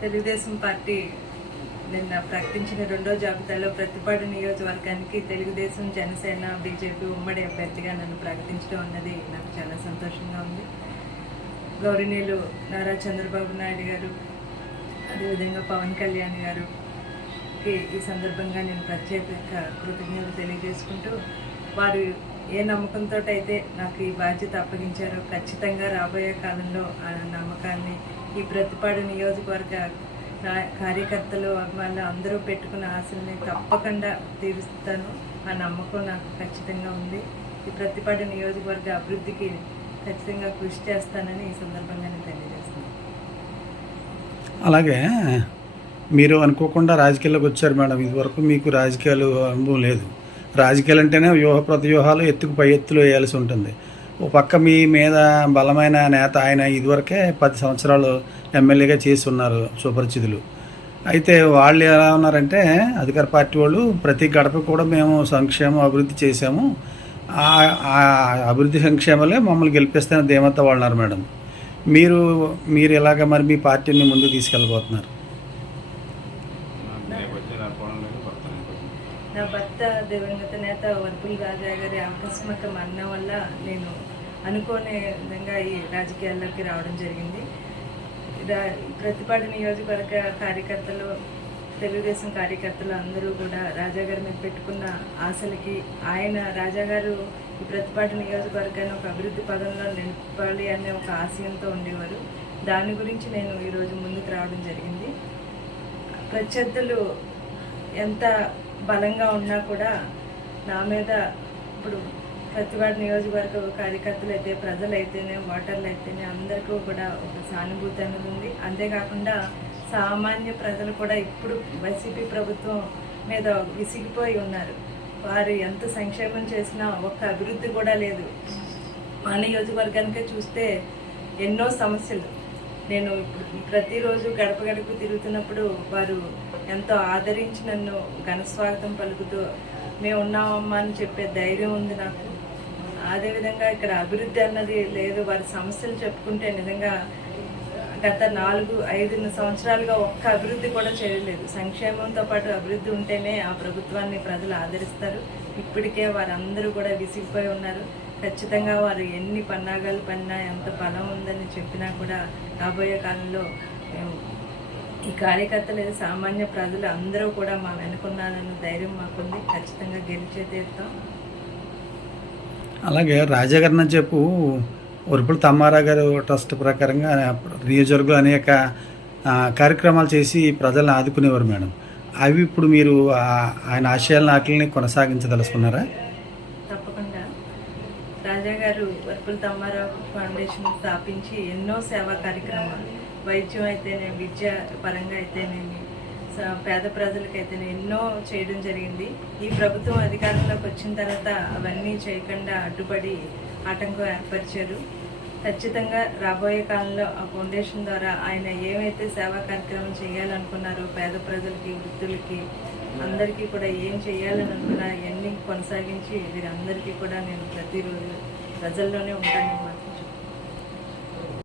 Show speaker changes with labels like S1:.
S1: Telugu Desam party నిన్న ప్రకటించిన రెండో జాబితాలో ప్రతిపాడు నియోజకవర్గానికి తెలుగుదేశం జనసేన బీజేపీ ఉమ్మడి అభ్యర్థిగా నన్ను ప్రకటించడం అన్నది నాకు చాలా సంతోషంగా ఉంది. గౌరవనీయులు నారా చంద్రబాబు నాయుడు గారు అదేవిధంగా పవన్ కళ్యాణ్ గారుకి ఈ సందర్భంగా నేను ప్రత్యేక కృతజ్ఞతలు తెలియజేసుకుంటూ వారు ఏ నమ్మకంతో అయితే నాకు ఈ బాధ్యత అప్పగించారో ఖచ్చితంగా రాబోయే కాలంలో ఆ నమ్మకాన్ని ఈ ప్రతిపాడు నియోజకవర్గ కార్యకర్తలు అభిమానులు అందరూ పెట్టుకున్న ఆశల్ని తప్పకుండా తీరుస్తాను. ఆ నమ్మకం నాకు ఖచ్చితంగా ఉంది. ఈ ప్రతిపాడు నియోజకవర్గ అభివృద్ధికి ఖచ్చితంగా కృషి చేస్తానని ఈ సందర్భంగా నేను తెలియజేస్తున్నాను.
S2: అలాగే మీరు అనుకోకుండా రాజకీయాల్లోకి వచ్చారు మేడం. ఇదివరకు మీకు రాజకీయాలు అనుభవం లేదు. రాజకీయాలు అంటేనే వ్యూహ ప్రతివ్యూహాలు ఎత్తుకు పై ఎత్తులు వేయాల్సి ఉంటుంది. ఓ పక్క మీ మీద బలమైన నేత ఆయన ఇదివరకే పది సంవత్సరాలు ఎమ్మెల్యేగా చేసి ఉన్నారు సుపరిచితులు. అయితే వాళ్ళు ఎలా ఉన్నారంటే అధికార పార్టీ వాళ్ళు ప్రతి గడప కూడా మేము సంక్షేమం అభివృద్ధి చేశాము. ఆ- ఆ అభివృద్ధి సంక్షేమాలే మమ్మల్ని గెలిపిస్తాయని ధీమత వాళ్ళు ఉన్నారు మేడం. మీరు మీరు ఎలాగ మరి మీ పార్టీని ముందుకు తీసుకెళ్ళబోతున్నారు?
S1: నా భర్త దివంగత నేత వర్పుల్ రాజా గారి ఆకస్మిక మరణం వల్ల నేను అనుకోనే విధంగా ఈ రాజకీయాల్లోకి రావడం జరిగింది. రా- ప్రతిపాడు నియోజకవర్గ కార్యకర్తలు తెలుగుదేశం కార్యకర్తలు అందరూ కూడా రాజాగారి మీద పెట్టుకున్న ఆశలకి ఆయన రాజాగారు ఈ ప్రతిపాటు నియోజకవర్గాన్ని ఒక అభివృద్ధి పదంలో నిలపాలి అనే ఒక ఆశయంతో ఉండేవారు. దాని గురించి నేను ఈరోజు ముందుకు రావడం జరిగింది. ప్రత్యర్థులు ఎంత బలంగా ఉన్నా కూడా నా మీద ఇప్పుడు ప్రతివాడి నియోజకవర్గ కార్యకర్తలు అయితే ప్రజలైతేనే ఓటర్లు అయితేనే అందరికీ కూడా ఒక సానుభూతి అనేది ఉంది. అంతేకాకుండా సామాన్య ప్రజలు కూడా ఇప్పుడు వైసీపీ ప్రభుత్వం మీద విసిగిపోయి ఉన్నారు. వారు ఎంత సంక్షేమం చేసినా ఒక్క అభివృద్ధి కూడా లేదు. మా నియోజకవర్గానికే చూస్తే ఎన్నో సమస్యలు. నేను ప్రతిరోజు గడప గడప తిరుగుతున్నప్పుడు వారు ఎంతో ఆదరించి నన్ను ఘనస్వాగతం పలుకుతూ మేము ఉన్నామమ్మా అని చెప్పే ధైర్యం ఉంది నాకు. అదేవిధంగా ఇక్కడ అభివృద్ధి అన్నది లేదు. వారి సమస్యలు చెప్పుకుంటే నిజంగా గత నాలుగు ఐదు సంవత్సరాలుగా ఒక్క అభివృద్ధి కూడా చేయలేదు. సంక్షేమంతో పాటు అభివృద్ధి ఉంటేనే ఆ ప్రభుత్వాన్ని ప్రజలు ఆదరిస్తారు. ఇప్పటికే వారందరూ కూడా విసిగిపోయి ఉన్నారు. ఖచ్చితంగా వారు ఎన్ని పన్నాగాలు పన్నా ఎంత బలం ఉందని చెప్పినా కూడా రాబోయే కాలంలో మేము ఈ కార్యకర్తలు సామాన్య ప్రజలు అందరూ కూడా మా వెనుకున్నారన్న ధైర్యం మాకుంది. ఖచ్చితంగా గెలిచే తీరుతాం.
S2: అలాగే రాజాగారిని చెప్పు ఉరుపుల తమ్మారా గారు ట్రస్ట్ ప్రకారంగా నియోజకవర్గంలో అనేక కార్యక్రమాలు చేసి ప్రజలను ఆదుకునేవారు మేడం. అవి ఇప్పుడు మీరు ఆయన ఆశయాలను ఆటలని కొనసాగించదలుచుకున్నారా?
S1: తప్పకుండా. రాజా గారు వర్పుల తమ్మారావు ఫౌండేషన్ స్థాపించి ఎన్నో సేవా కార్యక్రమాలు. వైద్యం అయితేనే విద్య పరంగా అయితేనేమి పేద ప్రజలకైతేనే ఎన్నో చేయడం జరిగింది. ఈ ప్రభుత్వం అధికారంలోకి వచ్చిన తర్వాత అవన్నీ చేయకుండా అడ్డుపడి ఆటంకం ఏర్పరిచారు. ఖచ్చితంగా రాబోయే కాలంలో ఆ ఫౌండేషన్ ద్వారా ఆయన ఏమైతే సేవా కార్యక్రమం చేయాలనుకున్నారో పేద ప్రజలకి వృద్ధులకి అందరికీ కూడా ఏం చేయాలని అనుకున్నా ఇవన్నీ కొనసాగించి వీరందరికీ కూడా నేను ప్రతిరోజు ప్రజల్లోనే ఉంటానని మాత్రం